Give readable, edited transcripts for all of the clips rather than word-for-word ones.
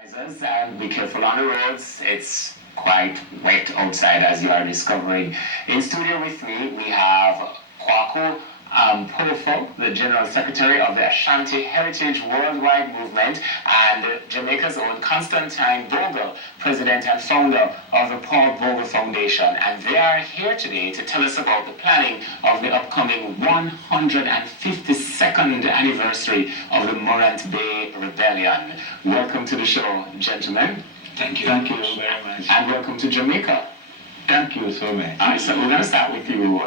And be careful on the roads. It's quite wet outside, as you are discovering. In studio with me, we have Kwaku Ampofo, the General Secretary of the Ashanti Heritage Worldwide Movement, and Jamaica's own Constantine Bogle, President and founder of the Paul Bogle Foundation. And they are here today to tell us about the planning of the upcoming 152nd anniversary of the Morant Bay Rebellion. Welcome to the show, gentlemen. Thank you. Thank you very much. And welcome to Jamaica. Thank you so much. All right, so we're going to start with you,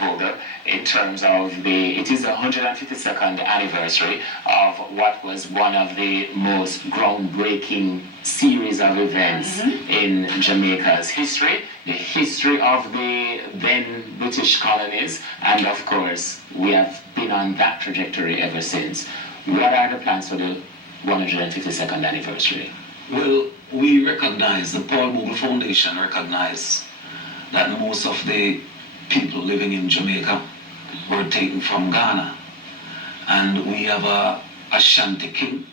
Bogle, in terms of it is the 152nd anniversary of what was one of the most groundbreaking series of events in Jamaica's history, the history of the then British colonies, and of course, we have been on that trajectory ever since. What are the plans for the 152nd anniversary? Well, we recognize, the Paul Bogle Foundation recognize that most of the people living in Jamaica were taken from Ghana. And we have a Ashanti king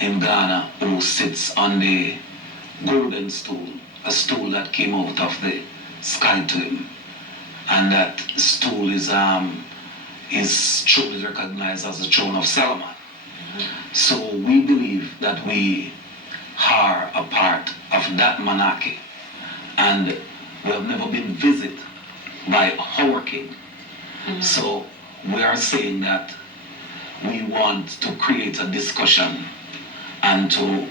in Ghana who sits on the golden stool, a stool that came out of the sky to him. And that stool is truly recognized as the throne of Solomon. So we believe that we are a part of that monarchy, and we have never been visited by our king. So we are saying that we want to create a discussion and to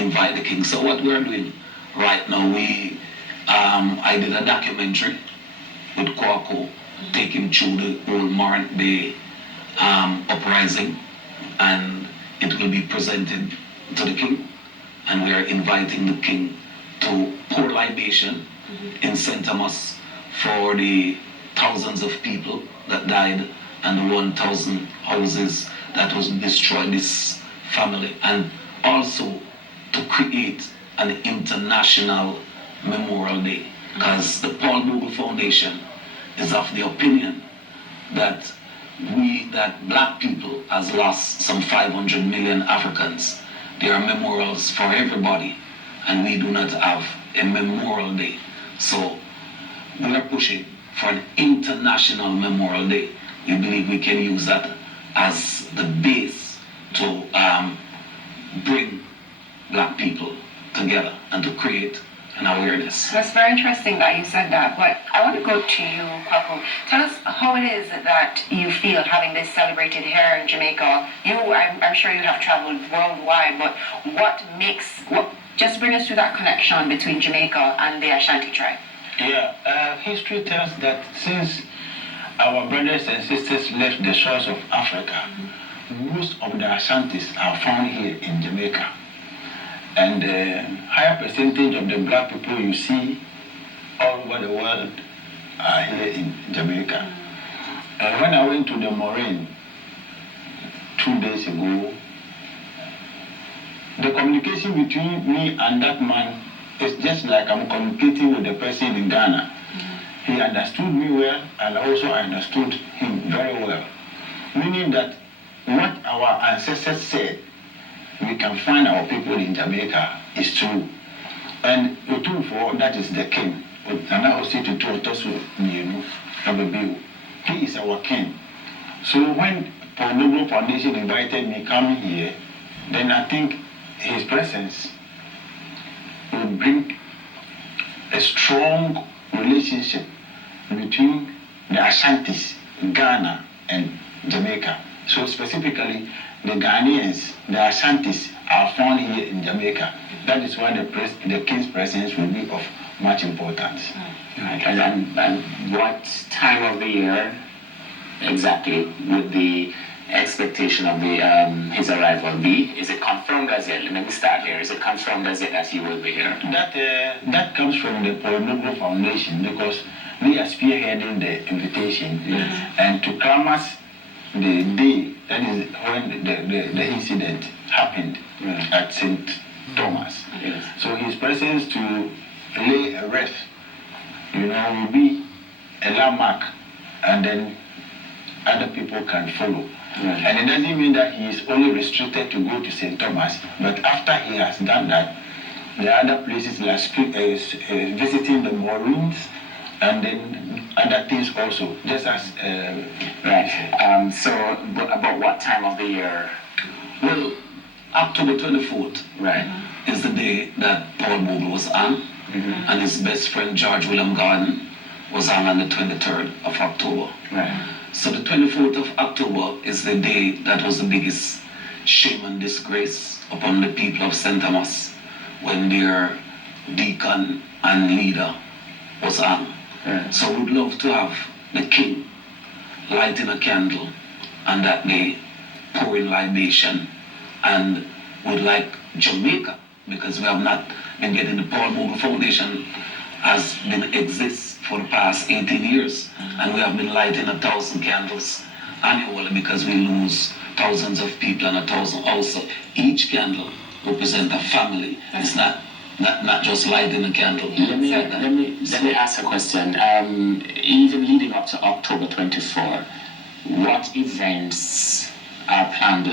invite the king. So what we are doing right now, I did a documentary with Kwaku, take him through the whole Morant Bay uprising, and it will be presented to the king, and we are inviting the king to pour libation in St. Thomas for the thousands of people that died and the 1,000 houses that was destroyed, this family, and also to create an international Memorial Day, because the Paul Bogle Foundation is of the opinion that black people has lost some 500 million Africans. There are memorials for everybody, and we do not have a Memorial Day. So we are pushing for an international Memorial Day. We believe we can use that as the base to bring black people together and to create an awareness. That's very interesting that you said that, but I want to go to you, Kwaku. Tell us how it is that you feel having this celebrated here in Jamaica. I'm sure you have traveled worldwide, but just bring us to that connection between Jamaica and the Ashanti tribe. Yeah, history tells that since our brothers and sisters left the shores of Africa, most of the Ashantis are found here in Jamaica. And the higher percentage of the black people you see all over the world are here in Jamaica. And when I went to the Moraine 2 days ago, the communication between me and that man is just like I'm communicating with the person in Ghana. He understood me well, and also I understood him very well. Meaning that what our ancestors said, we can find our people in Jamaica is true. And Otumfo, that is the king. He is our king. So when Paul Bogle Foundation invited me come here, then I think his presence will bring a strong relationship between the Ashantis, Ghana, and Jamaica. So specifically, the Ghanaians, the Ashantis, are found here in Jamaica. That is why the king's presence will be of much importance. Right. And what time of the year exactly would the expectation of his arrival be? Is it confirmed as yet? Let me start here. Is it confirmed as yet that he will be here? That comes from the Paul Bogle Foundation, because we are spearheading the invitation, and to Kramas, the day, that is when the incident happened at St. Thomas. So his presence to lay a wreath, will be a landmark, and then other people can follow. Right. And it doesn't mean that he is only restricted to go to St. Thomas, but after he has done that, there are other places like visiting the Maroons and then other things also, just as... Right. So, about what time of the year? Well, October 24th Right. is the day that Paul Bogle was on, and his best friend George William Garden was on the 23rd of October. Right. So the 24th of October is the day that was the biggest shame and disgrace upon the people of St. Thomas when their deacon and leader was on. Right. So we'd love to have the king lighting a candle on that day, pouring libation, and would like Jamaica, because we have not been getting the Paul Bogle Foundation has been exists for the past 18 years, and we have been lighting 1,000 candles annually because we lose thousands of people and 1,000 also. Each candle represents a family. It's not just lighting a candle. Let me ask a question. Even leading up to October 24, what events are planned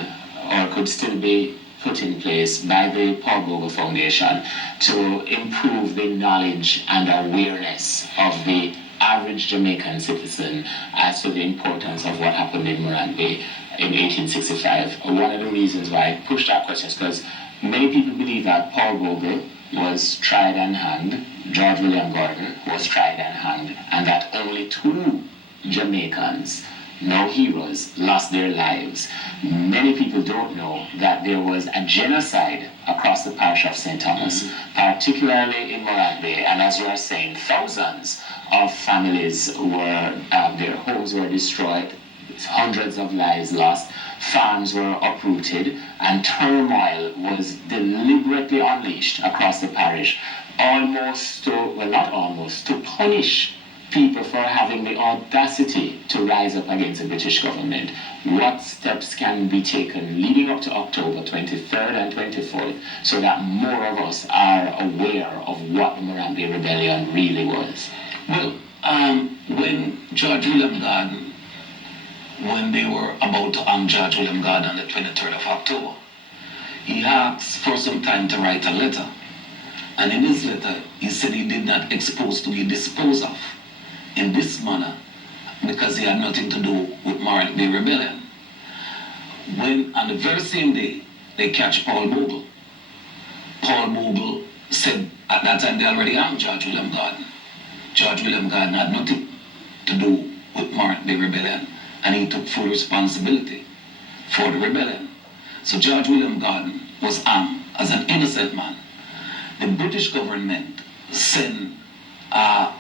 or could still be put in place by the Paul Bogle Foundation to improve the knowledge and awareness of the average Jamaican citizen as to the importance of what happened in Morant-Bay in 1865? One of the reasons why I pushed that question is because many people believe that Paul Bogle was tried and hanged, George William Gordon was tried and hanged, and that only 2 Jamaicans, no heroes, lost their lives. Many people don't know that there was a genocide across the parish of St. Thomas, particularly in Morant-Bay, and as you are saying, thousands of families were, their homes were destroyed, hundreds of lives lost, farms were uprooted, and turmoil was deliberately unleashed across the parish, to punish people for having the audacity to rise up against the British government. What steps can be taken leading up to October 23rd and 24th so that more of us are aware of what the Morant-Bay Rebellion really was? Well, when George William Garden, when they were about to hang George William Garden on the 23rd of October, he asked for some time to write a letter. And in his letter, he said he did not expose to be disposed of in this manner because he had nothing to do with Morant-Bay Rebellion. When on the very same day they catch Paul Bogle, Paul Bogle said at that time they already hung George William Garden. George William Garden had nothing to do with Morant-Bay Rebellion, and he took full responsibility for the rebellion. So George William Garden was hanged as an innocent man. The British government sent a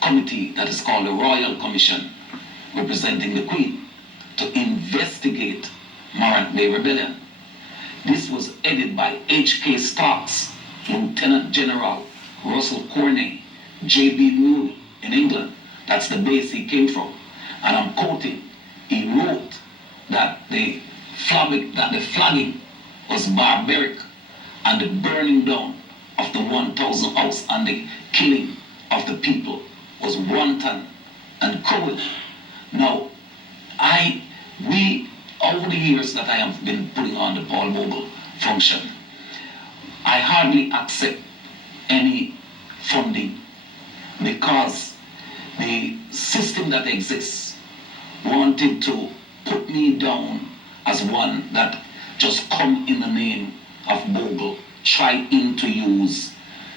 committee that is called the Royal Commission representing the Queen to investigate Morant-Bay Rebellion. This was headed by H.K. Starks, Lieutenant General Russell Corney, J.B. Newell in England. That's the base he came from. And I'm quoting, he wrote that the flagging was barbaric and the burning down of the 1,000 house and the killing of the people was wanton and cruel. Now, over the years that I have been putting on the Paul Bogle function, I hardly accept any funding because the system that exists wanted to put me down as one that just come in the name of Bogle, trying to use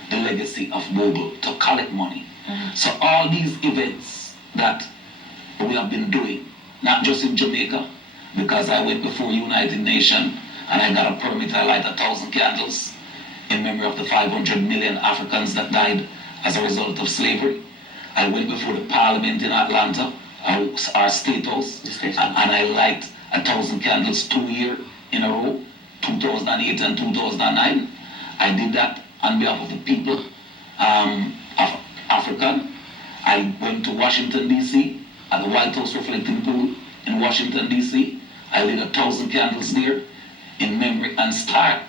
the legacy of Bogle to collect money. So all these events that we have been doing, not just in Jamaica, because I went before United Nations and I got a permit to light 1,000 candles in memory of the 500 million Africans that died as a result of slavery. I went before the Parliament in Atlanta, our state house, and I light 1,000 candles 2 years in a row, 2008 and 2009. I did that on behalf of the people of Africa. I went to Washington, D.C., at the White House Reflecting Pool in Washington, D.C. I lit 1,000 candles there in memory and start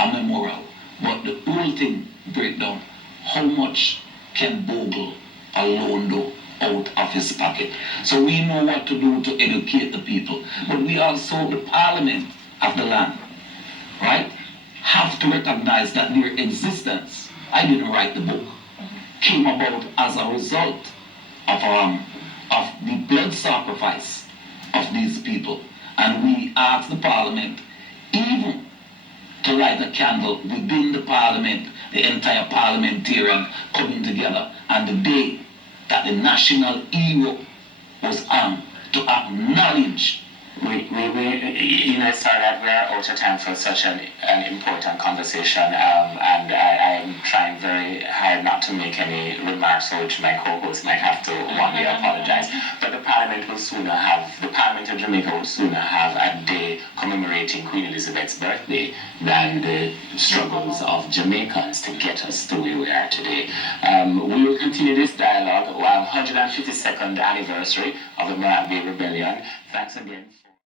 a memorial. But the whole thing break down. How much can Bogle alone do out of his pocket. So we know what to do to educate the people. But we also, the parliament of the land, right, have to recognize that their existence, I didn't write the book, came about as a result of the blood sacrifice of these people. And we asked the parliament even to light a candle within the parliament, the entire parliamentarian coming together, and the day that the national hero was on, to acknowledge. Sir, that we are out of time for such an important conversation, and I am trying very hard not to make any remarks which my co-host might have to one day apologize. But the Parliament of Jamaica will sooner have a day commemorating Queen Elizabeth's birthday than the struggles of Jamaicans to get us to where we are today. We will continue this dialogue, 152nd anniversary of the Morant Bay Rebellion. Thanks again.